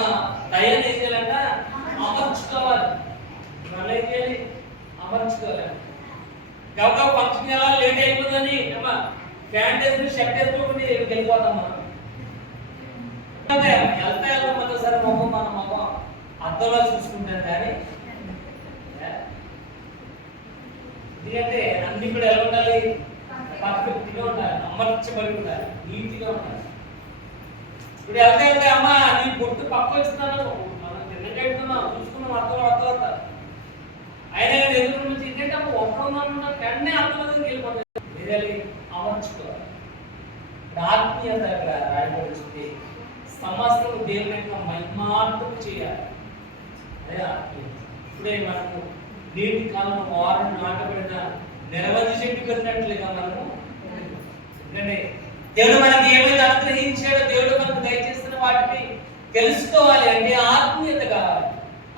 దయచేయాలంట అమర్చుకోవాలి. అమర్చుకోవాలి. గౌరవ ఫంక్షన్ ఎలా లేట్ అయిపోతుందని ప్యాంట్ వేసుకుని షర్ట్ వేసుకోకుండా వెళ్ళిపోతాం మనం. వెళ్తా సరే మొహం మన మొహం అర్థంలో చూసుకుంటాను. కానీ ఎందుకంటే అన్ని కూడా ఎలా ఉండాలి? పర్ఫెక్ట్గా ఉండాలి, అమర్చబడి ఉండాలి, నీట్గా ఉండాలి. ఇప్పుడు వెళ్తే అమ్మ నీ బొట్టు పక్క వచ్చుతాను, మనం తిన్నట్టున్నాం, చూసుకున్నాం, అర్థం అయినా కానీ ఎదురు నుంచి ఏంటంటే అమ్మ ఒక్కడున్నా కన్నే అర్థం వెళ్ళిపోతాయి. అమర్చుకోవాలి. ఆత్మీయత ఇక్కడ రాయబడుతుంది. సమస్యలు దేవుని యొక్క మహిమార్థం చేయాలి. అదే ఆత్మీయత. ఇప్పుడే మనము నేటి కాలంలో వారం నాటబడిన నిరవధి చెట్టు కట్టినట్లుగా మనము, ఎందుకంటే దేవుడు మనకి ఏమైనా అనుగ్రహించాడో, దేవుడు మనకు దయచేస్తున్న వాటిని తెలుసుకోవాలి అంటే ఆత్మీయత కావాలి.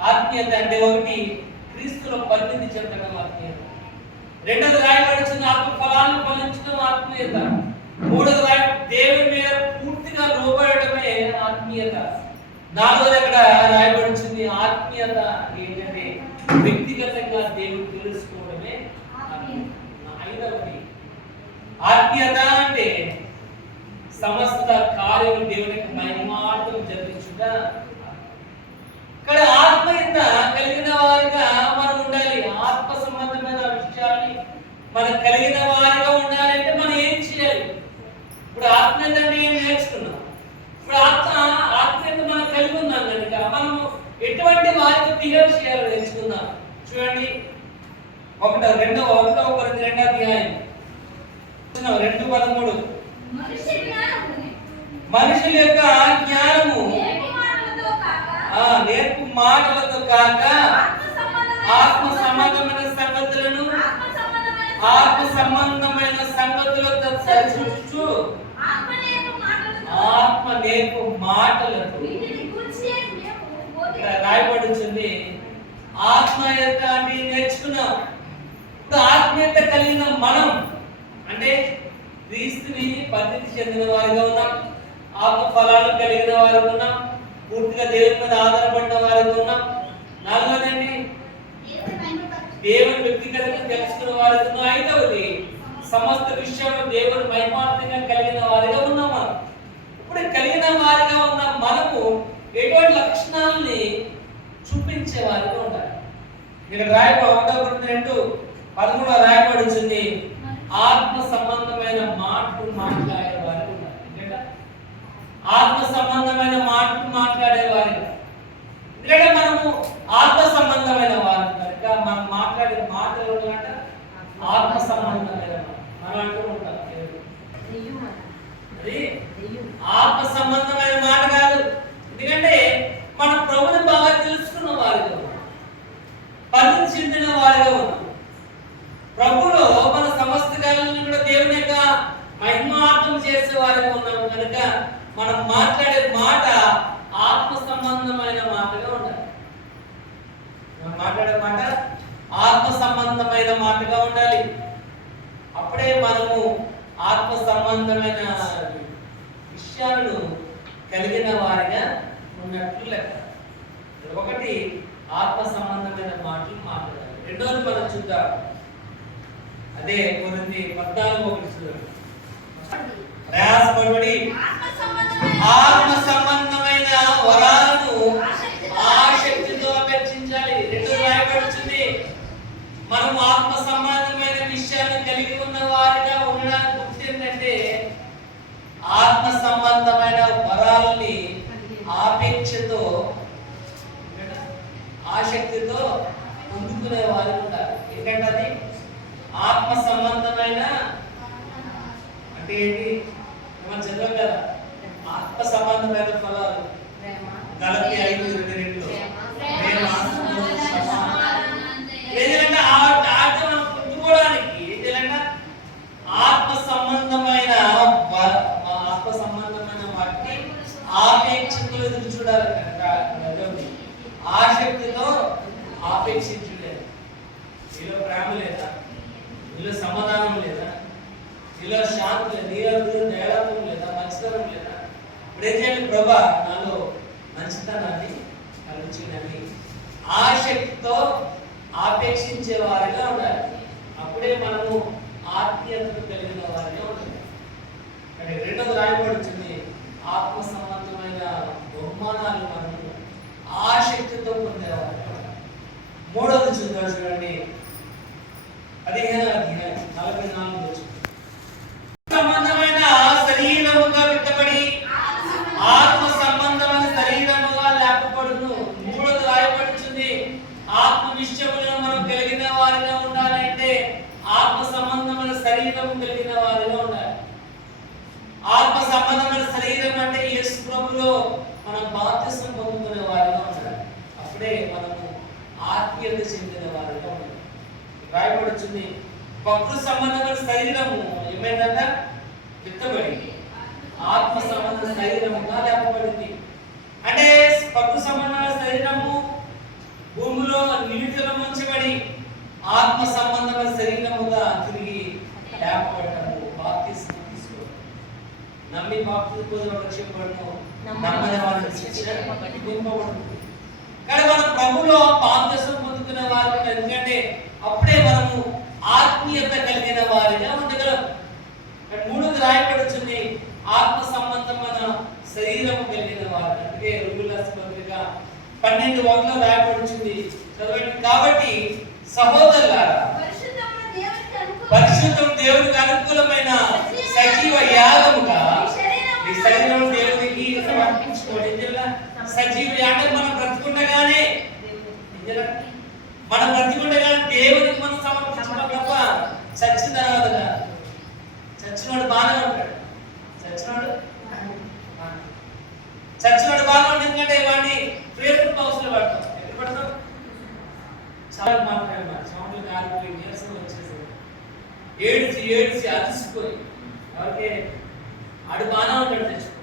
ఆత్మీయత అంటే ఒకటి క్రీస్తులో పరిణితి చెందడం ఆత్మీయత. 2వది రాయబడుచున్న ఆత్మ ఫలాలను ఫలించడం ఆత్మీయత. 3వది దేవుని మీద పూర్తిగా లోబడమే ఆత్మీయత. 4వది అక్కడ రాయబడుచుంది ఆత్మీయత ఏంటంటే వ్యక్తిగతంగా దేవుడు తెలుసుకోవడమే. 5వది ఆత్మీయత అంటే సమస్త కార్యం దేవుని మహిమార్థం జరిగించుట. ఇక్కడ ఆత్మీయత కలిగిన వారిగా మనం ఉండాలి. ఆత్మ సంబంధమైన విషయాన్ని మనం కలిగిన ఆత్మీయత అంటే ఏం నేర్చుకున్నాం. ఇప్పుడు ఆత్మీయత మనం కలిగి ఉన్నాం కనుక మనం ఎటువంటి వారితో బిహేవ్ చేయాలో నేర్చుకుందాం. చూడండి, 1 కొరింథీ 2వ అధ్యాయం 2:13. మనుషుల యొక్క జ్ఞానము నేర్పు మాటలతో కాక ఆత్మ సంబంధమైన సంగతులను ఆత్మ సంబంధమైన సంగతులతో సరిచూచుచు ఆత్మ నేర్పు మాటలతో రాయబడుతుంది. ఆత్మీయత అంటే నేర్చుకున్నాం. ఇప్పుడు ఆత్మీయత కలిగిన మనం అంటే క్రీస్తుని పద్ధతి చెందిన వారిగా ఉన్నాం, ఆత్మ ఫలాలు కలిగిన వారిగా ఉన్నాం, పూర్తిగా దేవుని మీద ఆధారపడిన వారిగా ఉన్నాం. 4వదండి, దేవుని వ్యక్తిగతంగా తెలుసుకున్న వారిగా ఉన్నాం. 5వది, సమస్త విషయంలో దేవుని మహిమార్థంగా కలిగిన వారిగా ఉన్నాం. మనం ఇప్పుడు కలిగిన వారిగా ఉన్న మనము ఎటువంటి లక్షణాలని చూపించే వారిగా ఉండాలి. ఇక్కడ 1 కొరింథీ 2:13 రాయబడుతుంది, ఆత్మ సంబంధమైన మాటలు మాట్లాడే వారు ఉన్నారు. ఆత్మ సంబంధమైన మాటలు మాట్లాడే వారు. ఎందుకంటే మనము ఆత్మ సంబంధమైన వారు కనుక మనం మాట్లాడే మాటలు అంటే ఆత్మ సంబంధమైన మనం అంటూ ఉంటాం. అది ఆత్మ సంబంధమైన మాట కాదు. ఎందుకంటే మన ప్రభుని బాగా తెలుసుకున్న వారిగా ఉన్నాం, పద్ధతి చెందిన వారిగా ఉన్నాం. ప్రభులో మన సమస్త కాలాలను కూడా దేవుని యొక్క మహిమార్థం చేసే వారిగా ఉన్నాము కనుక మనం మాట్లాడే మాట ఆత్మ సంబంధమైన మాటగా ఉండాలి. మనం మాట్లాడే మాట ఆత్మ సంబంధమైన మాటగా ఉండాలి. అప్పుడే మనము ఆత్మ సంబంధమైన విషయాలను కలిగిన వారిగా ఉన్నట్లు లెక్క. ఒకటి ఆత్మ సంబంధమైన మాటలు మాట్లాడాలి. రెండోది మనం చూద్దాం, అదే కొరింథీ 14:1 చూడండి. ప్రయాసపడి ఆత్మ సంబంధమైన వరాలను ఆసక్తితో అపేక్షించాలి. రెండోది రాయబడుతుంది, మనం ఆత్మ సంబంధమైన విషయాలను కలిగి ఉన్న వారిగా ఉండడానికి గుర్తు ఏంటంటే ఆత్మ సంబంధమైన వరాలని ఆపేక్షతో ఆసక్తితో పొందుకునే వారు ఉంటారు. ఏంటంటే అది ఆత్మ సంబంధమైన అంటే ఏంటి మనం చదవం కదా, ఆత్మ సంబంధమైన ఫలాలు గలతీ 5:22 ఏదంటే మనం పొందుకోవడానికి ఏంటంటే ఆత్మ సంబంధమైన వాటిని ఆపేక్షతో ఎదురు చూడాలి కనుక ఆసక్తితో ఆపేక్షించలేదు. నీలో ప్రేమ లేదా, నీలో సమాధానం లేదా, నీలో శాంతి లేదా, నీలో దయాళత్వం లేదా, మంచితనం లేదా? ఇప్పుడు ఏం చేయాలి? ప్రభా నాలో మంచితనాన్ని కలిగించండి. ఆసక్తితో ఆపేక్షించే వారిగా ఉండాలి. అప్పుడే మనము ఆత్మీయతను కలిగిన వారిగా ఉండాలి. కానీ రెండోది రాయబడుతుంది, ఆత్మ సంబంధమైన బహుమానాలు మనము ఆసక్తితో పొందేవారు. మూడోది చూద్దాం, చూడండి 15వ అధ్యాయం 44 సంబంధమైన శరీరముగా విత్తబడి ఆత్మ సంబంధమైన శరీరముగా లేపబడును. మూడోది రాయబడుతుంది, ఆత్మ విషయములను మనం కలిగిన వారిగా ఉండాలంటే ఆత్మ సంబంధమైన శరీరం కలిగిన వారిగా ఉండాలి. ఆత్మ సంబంధమైన శరీరం అంటే యేసు ప్రభువులో మనం బాప్తిసం పొందుకునే వారిగా ఉండాలి. అప్పుడే మనము ఆత్మీయత చెందిన వారిగా ఉండాలి. రాయబడుతుంది, భక్తు సంబంధమైన శరీరము ఏమైందంట? విత్తబడి ఆత్మ సంబంధ శరీరముగా లేపబడింది. అంటే భక్తు సంబంధమైన శరీరము భూమిలో నిలుచున ఉంచబడి ఆత్మ సంబంధమైన శరీరముగా తిరిగి లేపబడము. బాప్తిసం తీసుకోవడం, నమ్మి బాప్తిసం పొందిన రక్షింపబడము, నమ్మని వారిని శిక్షింపబడము. కానీ మనం ప్రభులో బాప్తిసం పొందుకునే వారు. ఎందుకంటే అప్పుడే మనము ఆత్మీయత కలిగిన వారిగా ఉండగలం. మూడోది రాయబడుతుంది, ఆత్మ సంబంధమైన శరీరం కలిగిన వారు. అందుకే రోమీయుల పత్రిక 12:1 రాయబడుతుంది, చదవండి. కాబట్టి సహోదరులారా, పరిశుద్ధం దేవునికి అనుకూలమైన సజీవ యాగముగా చచ్చినోడు బాగానే ఉంటాడు. చచ్చినోడు బాగానే ఉంటుంది. ఎందుకంటే వాడిని ఫేస్బుక్ హౌస్లో పడతాం. ఎక్కడ పడతాం? చాలా మాట్లాడమాట సౌండ్లు కాలిపోయి నీరసం వచ్చేసి ఏడ్చి అలసిపోయి ఎవరికి ఆడు బాగానే ఉంటాడు చచ్చిపో.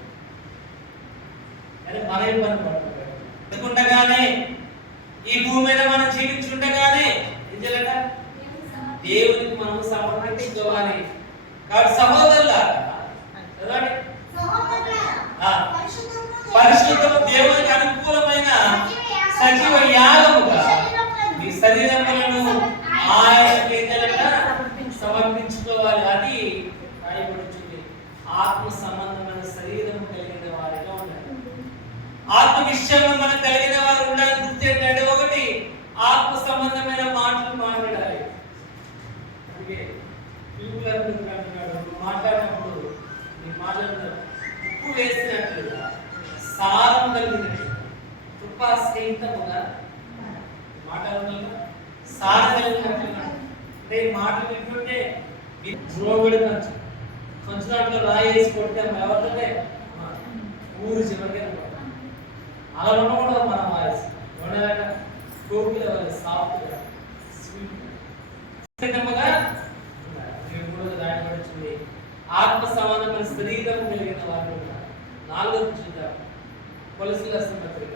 కానీ మన ఇబ్బంది పడుతుంటాడు. ఎందుకుండగానే ఈ భూమి మీద మనం జీవించుండగానే ఏం చేయాలట? దేవునికి మనం సమర్పించుకోవాలి. కాబట్టి సహోదరులారా పరిశుద్ధము దేవునికి అనుకూలమైన సజీవ యాగముగా మీ శరీరములను ఆయనకి ఏం చేయాలట? సమర్పించుకోవాలి. అది రాయబడుతుంది. ఆత్మ సంబంధమైన శరీరం కలిగిన వారిగా ఉండాలి. ఆత్మ విషయంలో మనకు కలిగిన వారు ఉండాలి. గుర్తు ఏంటంటే, ఒకటి ఆత్మ సంబంధమైన మాటలు మాట్లాడాలి. అందుకే మాట్లాడినప్పుడు మీరు మాట్లాడుతున్నారు ఉప్పు వేసినట్లుగా సారం కలిగినట్టు కృపా సహితముగా మాట్లాడుతున్నా సారం కలిగినట్లుగా. అంటే మాటలు వింటుంటే ద్రోగుడినచ్చు కొంచెం దాంట్లో రాయేసి కొడితే ఎవరికంటే ఊరు చివరికి అలా ఉండకూడదు. మన వాయిస్ ఉండలేక కోపిల వాళ్ళు సాఫ్ట్గా స్వీట్గా రాయబడుతుంది. ఆత్మ సమానమైన శరీరం కలిగిన వారు ఉన్నారు. 4వ చూద్దాం. కొలసి రాసిన పత్రిక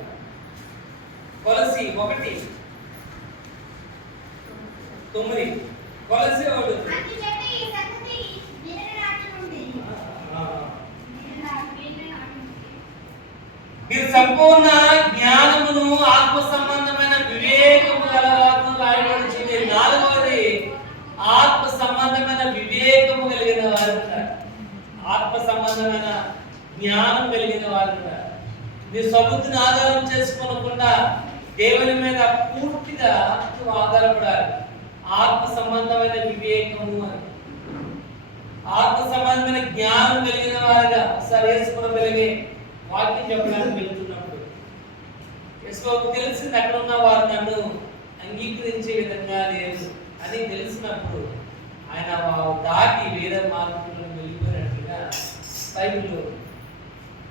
కొలసి 1:9. కొలసి 1. మీరు సంపూర్ణ జ్ఞానమును ఆత్మ సంబంధమైన వివేకము గలవారు రాయబడుతుంది. 4వది ఆత్మ సంబంధమైన వివేకము కలిగిన వారు. ఆత్మ సంబంధమైన జ్ఞానం కలిగిన వారు. మీరు సబుద్ధిని ఆధారం చేసుకోకుండా దేవుని మీద పూర్తిగా ఆధారపడాలి. ఆత్మ సంబంధమైన వివేకము అని, ఆత్మ సంబంధమైన జ్ఞానం కలిగిన వారుగా ఒకసారి యేసుప్రభువుకి వాక్యం చెప్పడానికి వెళ్తున్నప్పుడు యేసుకు తెలిసింది అక్కడ ఉన్న వారు నన్ను అంగీకరించే విధంగా లేదు అని తెలిసినప్పుడు ఆయన దాటి వేరే మార్గంలో వెళ్ళిపోయినట్లుగా బైబిల్లో.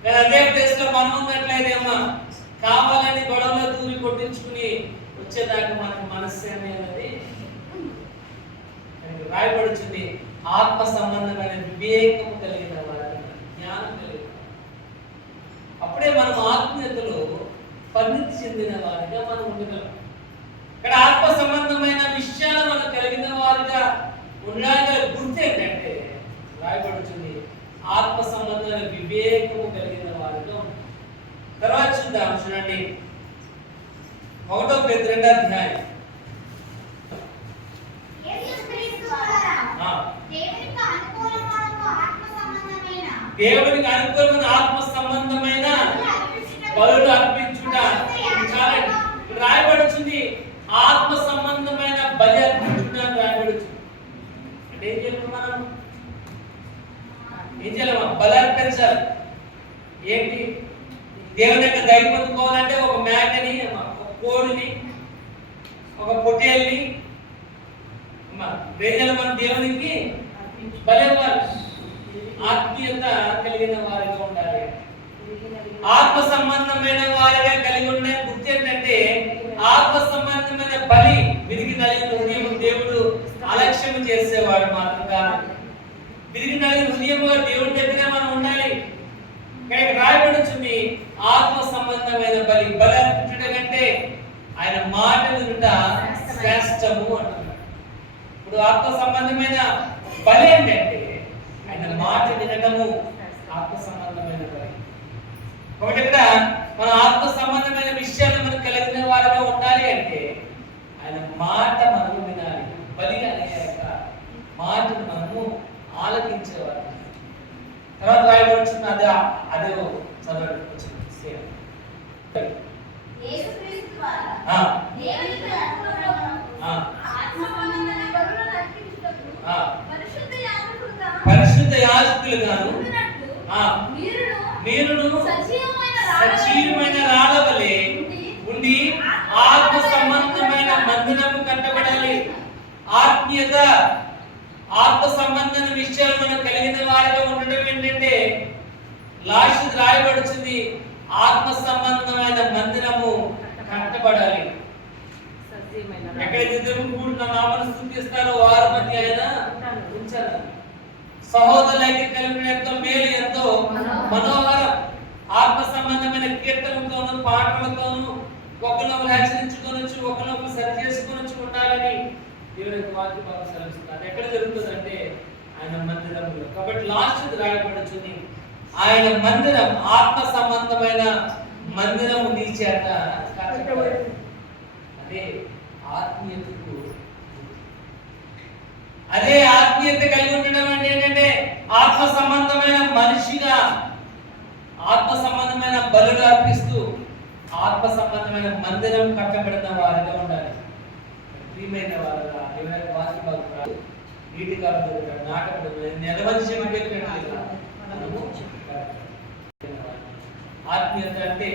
కానీ అదే ప్లేస్ లో మనం ఉన్నట్లయితే అమ్మా కావాలని గొడవలో దూరి కొట్టించుకుని వచ్చేదాకా మనకు మనస్సేనే అనేది రాయబడుతుంది. ఆత్మ సంబంధమైన వివేకము కలిగిన వారు, జ్ఞానం కలిగిన అప్పుడే మనం ఆత్మీయతలో పరిణితి చెందిన వారిగా మనం ఉండగలం. ఇక్కడ ఆత్మ సంబంధమైన విషయాలు మనం కలిగిన వారిగా ఉండడానికి గుర్తు ఏంటంటే రాయబడుతుంది ఆత్మ సంబంధమైన వివేకము కలిగిన వారిగా. తర్వాత చూద్దాం, చూడండి 1 Petrus 2 అధ్యాయం. దేవునికి అనుకూలమైన ఆత్మ సంబంధమైన బలులు అర్పించుట రాయబడుతుంది. ఆత్మ సంబంధమైన బలి అర్పించుట రాయబడుతుంది. అంటే ఏం చేయాలి? మనం ఏం చేయాలి? బలి అర్పించాలి. ఏంటి? దేవుని యొక్క దయ పొందుకోవాలంటే ఒక మేకని, ఒక కోడిని, ఒక పొట్టేల్ని వేయాలి. మనం దేవునికి బలి ఇవ్వాలి. ఆత్మీయత కలిగిన వారిగా ఉండాలి. ఆత్మ సంబంధమైన వారిగా కలిగి ఉండే గుర్తు ఏంటంటే ఆత్మ సంబంధమైన బలి విరిగి నలిగిన హృదయం దేవుడు అలక్ష్యం చేసేవాడు మాత్రం కాదు. విరిగి నలిగిన హృదయంగా దేవుడి దగ్గర మనం ఉండాలి. కానీ రాయబడుతుంది ఆత్మ సంబంధమైన బలి అర్పించడం కంటే ఆయన మాట వినుట శ్రేష్టము అంటున్నాడు. ఇప్పుడు ఆత్మ సంబంధమైన బలి ఏంటంటే ఆయన మాట వినటము ఆత్మ సంబంధమైన బలి. కాబట్టి ఇక్కడ మన ఆత్మ సంబంధమైన విషయాలు మనం కలిగిన వారిగా ఉండాలి అంటే ఆయన మాట మనము వినాలి. బలి అనే మాటను మనము ఆలకించేవారు. తర్వాత రాయబడుచున్న అదే చదవండి. పరిశుద్ధ యాజకులుగాను మీరును సజీవమైన రాళ్ళవలే ఉండి ఆత్మ సంబంధమైన మందిరము కట్టబడాలి. ఆత్మీయత ఆత్మ సంబంధమైన విషయాలు మనం కలిగిన వారిగా ఉండడం ఏంటంటే లాస్ట్ రాయబడుతుంది, ఆత్మ సంబంధమైన మందిరము కట్టబడాలి. ఎక్కడైతే దేవుడు కూడిన నామమును స్తుతిస్తారో వారి మధ్య ఆయన ఉంచాలి. సహోదరులైతే కలిగిన ఎంతో మేలు, ఎంతో మనోహరం. ఆత్మ సంబంధమైన కీర్తనలతోనూ పాటలతోనూ ఒకరినొకరు హెచ్చరించుకోవచ్చు, ఒకరినొకరు సరి చేసుకోవచ్చు ఉండాలని దేవుని యొక్క వాక్యం బాగా సెలవిస్తున్నారు. ఎక్కడ జరుగుతుందంటే ఆయన మందిరంలో. కాబట్టి లాస్ట్ రాయబడుతుంది, ఆయన మందిరం, ఆత్మ సంబంధమైన మందిరము నీ చేత కట్టబడాలి. అదే ఆత్మీయతకు, అదే ఆత్మీయత కలిగి ఉండడం అంటే ఏంటంటే ఆత్మ సంబంధమైన మనిషిగా, ఆత్మ సంబంధమైన బలులు అర్పిస్తూ ఆత్మ సంబంధమైన మందిరం కట్టబడిన వారిగా ఉండాలి. ప్రియమైన వారుగా ఎవరైనా వాక్యం నీటిగా నాటబడి నెలవంచి ఆత్మీయత అంటే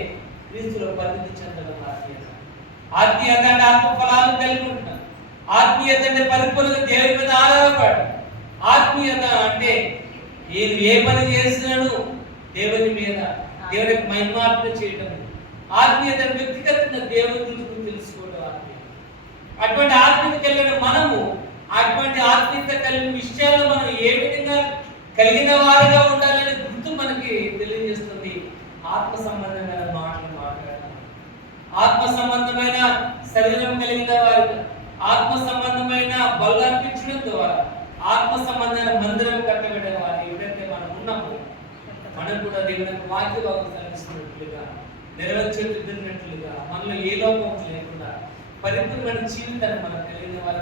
క్రీస్తులో పరిణితి చెందడం. ఆత్మీయత ఆత్మీయత అంటే ఆత్మ ఫలాలు కలిగి ఉంటాం. ఆత్మీయత అంటే పరిపూర్ణంగా దేవుని మీద ఆధారపడి. ఆత్మీయత అంటే నేను ఏ పని చేసినాను దేవుని మీద, దేవుని మహిమార్పణ చేయడం. ఆత్మీయత వ్యక్తిగతంగా దేవుని గురించి తెలుసుకోవడం ఆత్మీయత. అటువంటి ఆత్మీయత కలిగిన మనము, అటువంటి ఆత్మీయత కలిగిన విషయాల్లో మనం ఏ విధంగా కలిగిన వారిగా ఉండాలనే గుర్తు మనకి తెలియజేస్తుంది. ఆత్మ సంబంధమైన మాటలు మాట్లాడడం, ఆత్మ సంబంధమైన శరీరం కలిగిన వారిగా, ఆత్మ సంబంధమైన బలు అర్పించడం ద్వారా ఆత్మ సంబంధమైన మందిరం కట్టబడే వారు ఎవరైతే మనం ఉన్నామో, మనం కూడా దేవుని వాక్య భాగం కలిగిస్తున్నట్లుగా, నెరవేర్చేట్టుగా, మనలో ఏ లోపం లేకుండా పరిపూర్ణమైన జీవితాన్ని మనం కలిగిన వారి